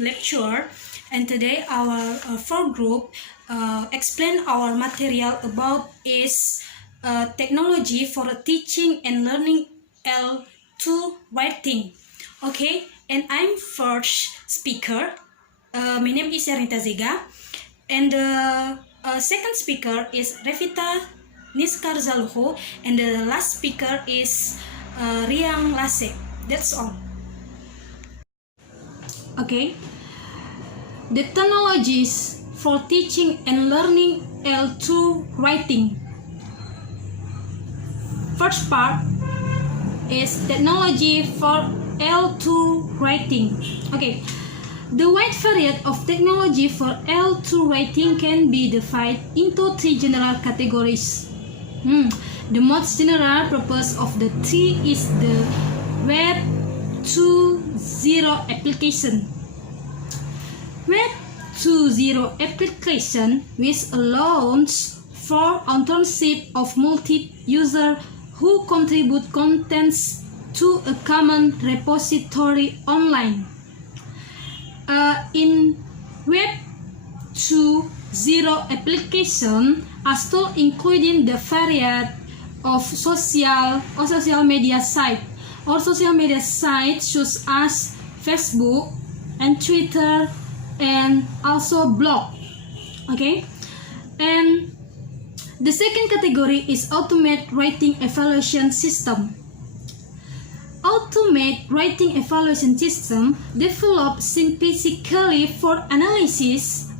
lecturer, and today our fourth group explain our material about is technology for teaching and learning L2 writing. Okay, and I'm first speaker. My name is Erinta Zega, and the second speaker is Revita Niskar Zaluho, and the last speaker is Riang Lasek. That's all. Okay. The technologies for teaching and learning L2 writing. First part is technology for L2 writing. Okay. The wide variety of technology for L2 writing can be divided into three general categories. The most general purpose of the three is the Web 2.0 application. Web 2.0 application, which allows for ownership of multi-user who contribute contents to a common repository online. In Web 2.0 application are still including the variety of social media sites or social media sites such as Facebook and Twitter and also blog. Okay, and the second category is Automated Writing Evaluation System. Automated Writing Evaluation System developed specifically for analysis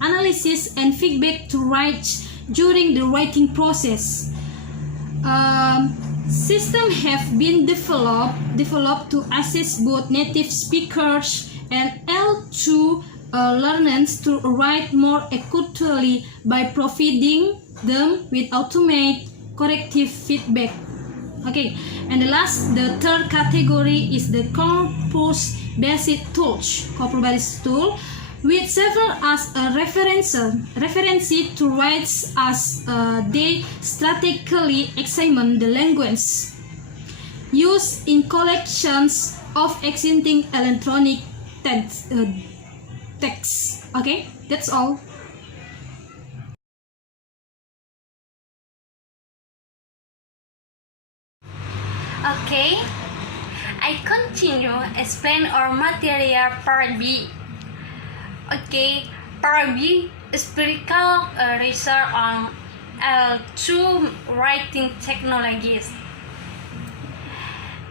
and feedback to write during the writing process. Systems have been developed to assist both native speakers and L2 learners to write more accurately by providing them with automated corrective feedback. Okay, and the third category is the corpus-based tool, which serves as a reference to writes as they strategically examine the language used in collections of existing electronic text. Okay, that's all. Okay, I continue explain our material part B. Okay, part B is empirical research on L2 writing technologies.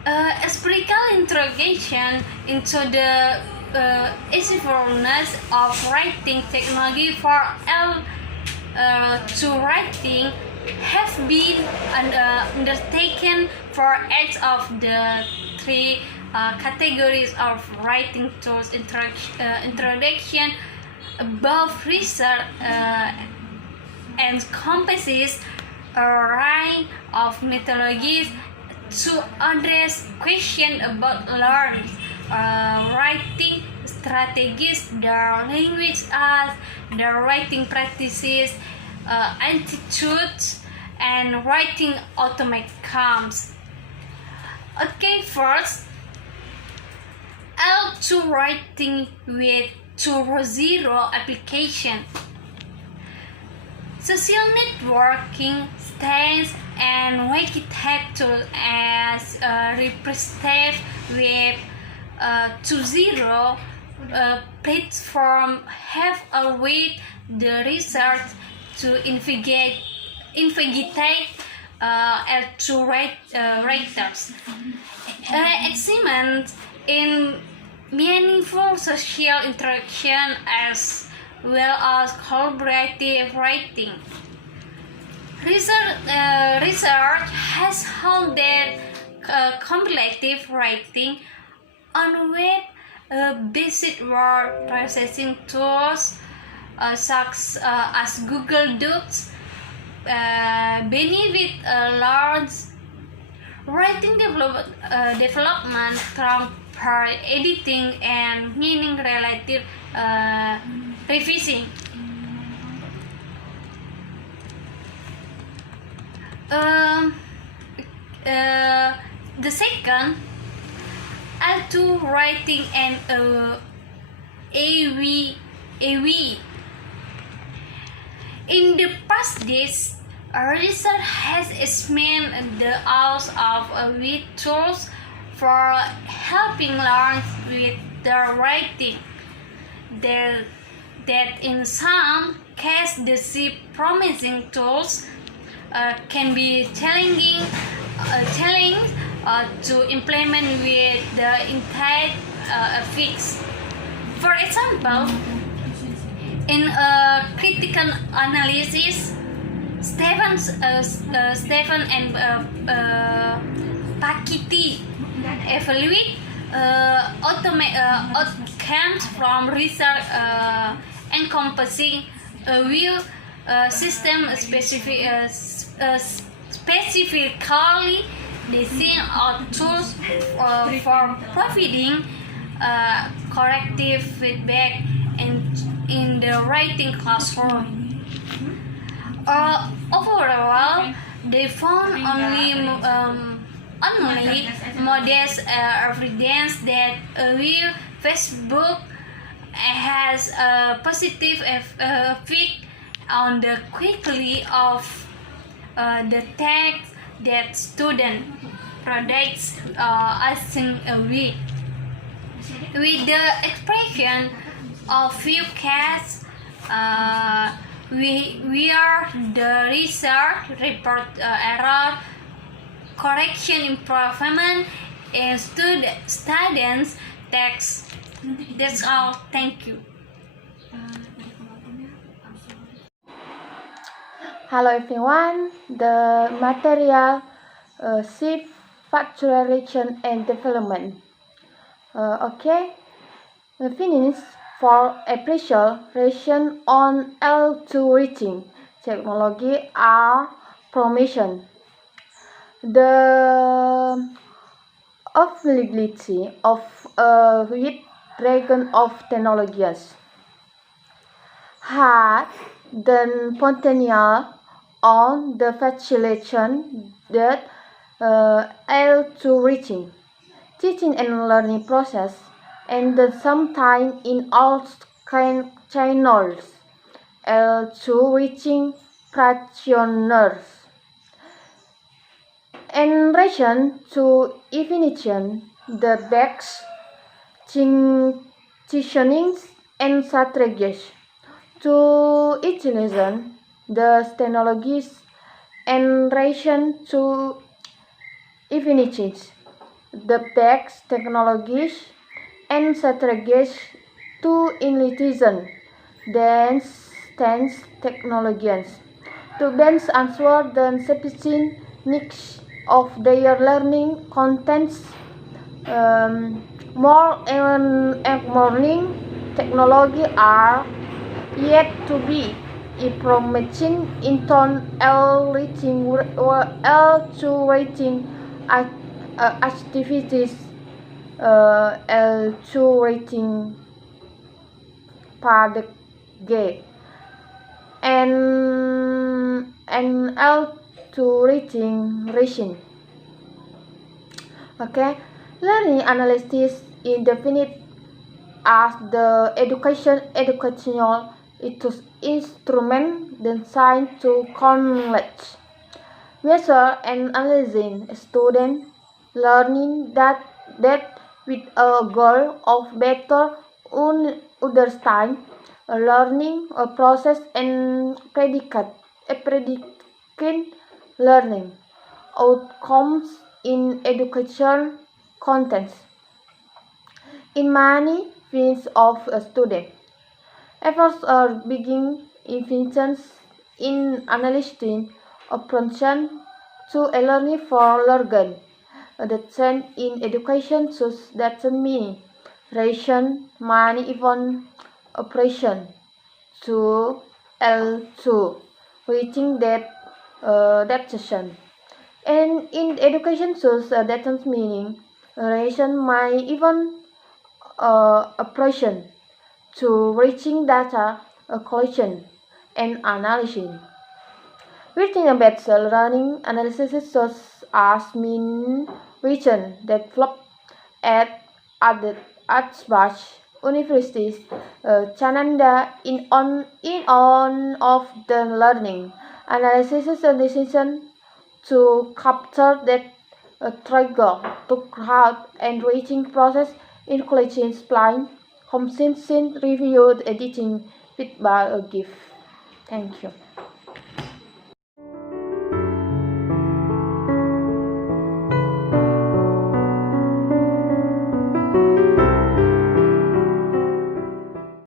Empirical interrogation into the usefulness of writing technology for L2 writing have been undertaken for each of the three categories of writing tools. Introduction above research encompasses a range of methodologies to address questions about learning, writing strategies, their language arts, their writing practices, attitudes, and writing outcomes. Okay, first, L2 writing with 2.0 application. Social networking stands and Wikitab tool as representative with 2.0 platform have allowed the research to investigate L2 writers. Examine in meaningful social interaction as well as collaborative writing. Research has found that collaborative writing on web-based word processing tools such as Google Docs benefit large writing development from editing and meaning relative revising. The second, L2 writing and AV. AV. In the past days, research has examined the use of with tools for helping learn with the writing. That in some cases the promising tools can be challenging to implement with the intended effects. For example, in a critical analysis, Stephen and Pakiti evaluate outcomes from research encompassing a view system specifically designed tools for providing corrective feedback in the writing classroom. Overall, they found only modest evidence that Facebook has a positive effect on the quality of the text that student products asking a week. With the expression of few cases, where the research report error correction improvement in students text. That's all. Thank you. Hello everyone, the material shift factorization and development. Okay, finish for appreciation on L2 reaching technology are promotion. The availability of a wide range of technologies had the potential on the facilitation that L2 reaching teaching and learning process and sometimes in all channels L2 reaching practitioners. In relation to definition, the best teachings and strategies to utilize the technologies in relation to definitions, the best technologies and strategies to utilize the technologies to best answer the specific needs of their learning contents. More and learning technology are yet to be implemented into L2 rating activities. L2 rating product G and L2 rating ration. Okay, learning analysis is defined as the educational instrument designed to collect, measure, and analyze student learning that with a goal of better understand a learning process and predicate learning outcomes in education contents. In many fields of a student, efforts are being invested in analyzing approaches to a learning for learning. The trend in education shows that many ration many even operation to L2 reaching that session. And in education shows that meaning ration my even operation to reaching data collection and analysis. Within a better learning analysis shows as mean region developed at batch universities, Chananda in on of the learning analysis and decision to capture that trigger to crowd enriching process in collections plan, composition, reviewed editing feedback a gift. Thank you.